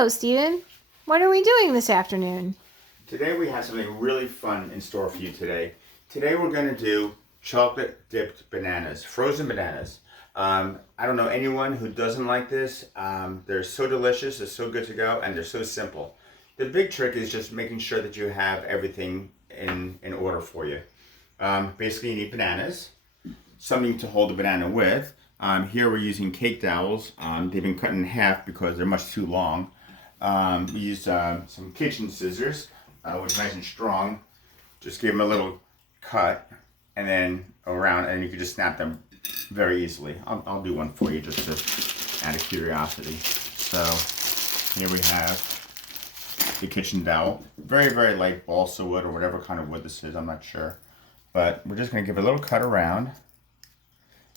Hello, Steven. What are we doing this afternoon? Today we have something really fun in store for you today. Today we're going to do chocolate dipped bananas, frozen bananas. I don't know anyone who doesn't like this. They're so delicious, they're so good to go, and they're so simple. The big trick is just making sure that you have everything in order for you. Basically you need bananas, something to hold the banana with. Here we're using cake dowels. They've been cut in half because they're much too long. We used some kitchen scissors, which are nice and strong. Just give them a little cut and then around, and you can just snap them very easily. I'll do one for you just to out of curiosity. So here we have the kitchen dowel. Very, very light balsa wood or whatever kind of wood this is, I'm not sure. But we're just going to give it a little cut around,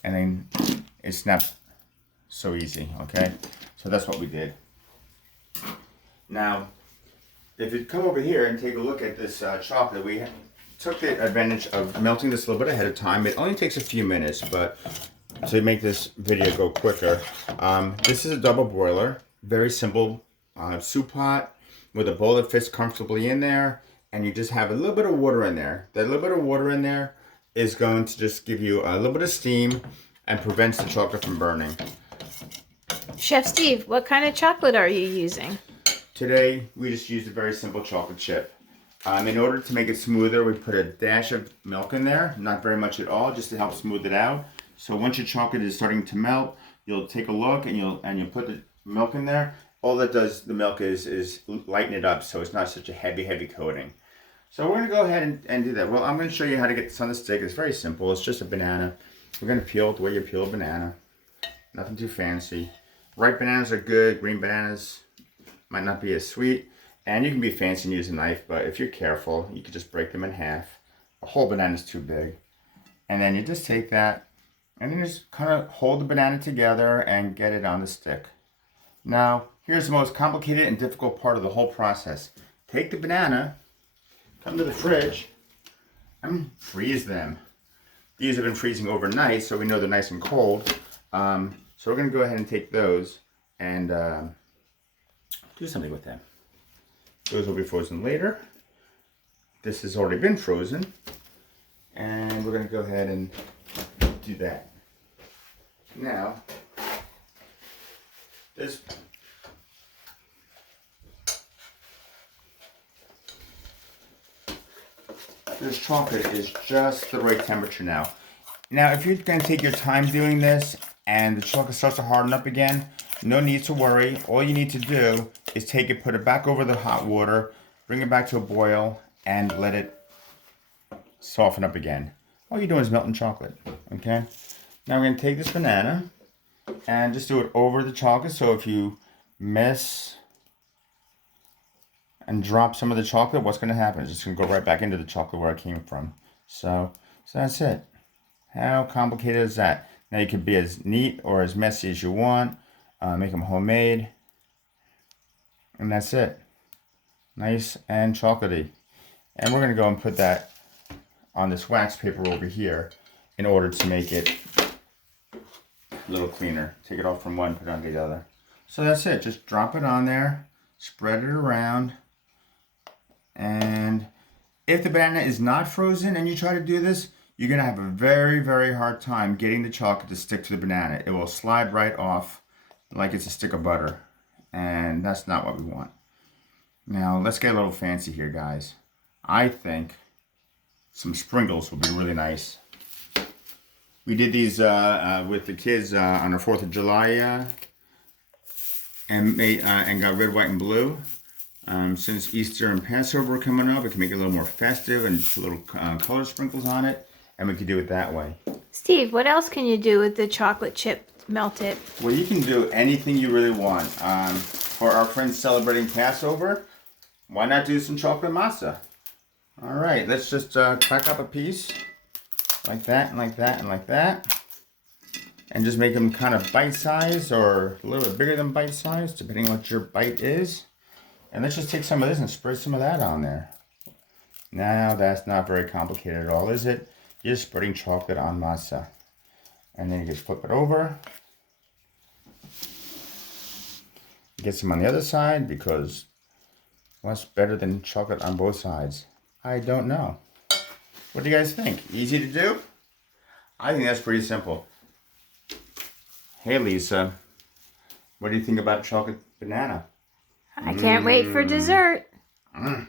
and then it snaps so easy, okay? So that's what we did. Now, if you come over here and take a look at this chocolate, we took the advantage of melting this a little bit ahead of time. It only takes a few minutes, but to make this video go quicker, this is a double boiler, very simple soup pot with a bowl that fits comfortably in there, and you just have a little bit of water in there. That little bit of water in there is going to just give you a little bit of steam and prevents the chocolate from burning. Chef Steve, what kind of chocolate are you using? Today, we just used a very simple chocolate chip. In order to make it smoother, we put a dash of milk in there, not very much at all, just to help smooth it out. So once your chocolate is starting to melt, you'll take a look and you'll put the milk in there. All that does the milk is lighten it up, so it's not such a heavy coating. So we're gonna go ahead and do that. Well, I'm gonna show you how to get this on the stick. It's very simple. It's just a banana. We're gonna peel it the way you peel a banana. Nothing too fancy. Ripe bananas are good. Green bananas might not be as sweet. And you can be fancy and use a knife, but if you're careful, you can just break them in half. A whole banana is too big. And then you just take that and then just kind of hold the banana together and get it on the stick. Now, here's the most complicated and difficult part of the whole process. Take the banana, come to the fridge, and freeze them. These have been freezing overnight, so we know they're nice and cold. So we're going to go ahead and take those and do something with them. Those will be frozen later. This has already been frozen, and we're going to go ahead and do that. Now, this chocolate is just the right temperature now. Now, if you're going to take your time doing this and the chocolate starts to harden up again, no need to worry. All you need to do is take it, put it back over the hot water, bring it back to a boil, and let it soften up again. All you're doing is melting chocolate, okay? Now we're going to take this banana and just do it over the chocolate. So if you miss and drop some of the chocolate, what's going to happen? It's just going to go right back into the chocolate where it came from. So that's it. How complicated is that? Now you can be as neat or as messy as you want. Make them homemade. And that's it. Nice and chocolatey. And we're going to go and put that on this wax paper over here in order to make it a little cleaner. Take it off from one, put it on the other. So that's it. Just drop it on there. Spread it around. And if the banana is not frozen and you try to do this, you're going to have a very, very hard time getting the chocolate to stick to the banana. It will slide right off like it's a stick of butter. And that's not what we want. Now, let's get a little fancy here, guys. I think some sprinkles would be really nice. We did these with the kids on our 4th of July and got red, white, and blue. Since Easter and Passover are coming up, we can make it a little more festive and put little color sprinkles on it. And we can do it that way. Steve, what else can you do with the chocolate chip melted? Well, you can do anything you really want. For our friends celebrating Passover, why not do some chocolate masa? All right, let's just crack up a piece like that and like that and like that. And just make them kind of bite-sized or a little bit bigger than bite-sized, depending on what your bite is. And let's just take some of this and spread some of that on there. Now, that's not very complicated at all, is it? You're just spreading chocolate on masa. And then you just flip it over. get some on the other side because what's better than chocolate on both sides? I don't know. What do you guys think? Easy to do? I think that's pretty simple. Hey Lisa, what do you think about chocolate banana? I can't wait for dessert. Mm.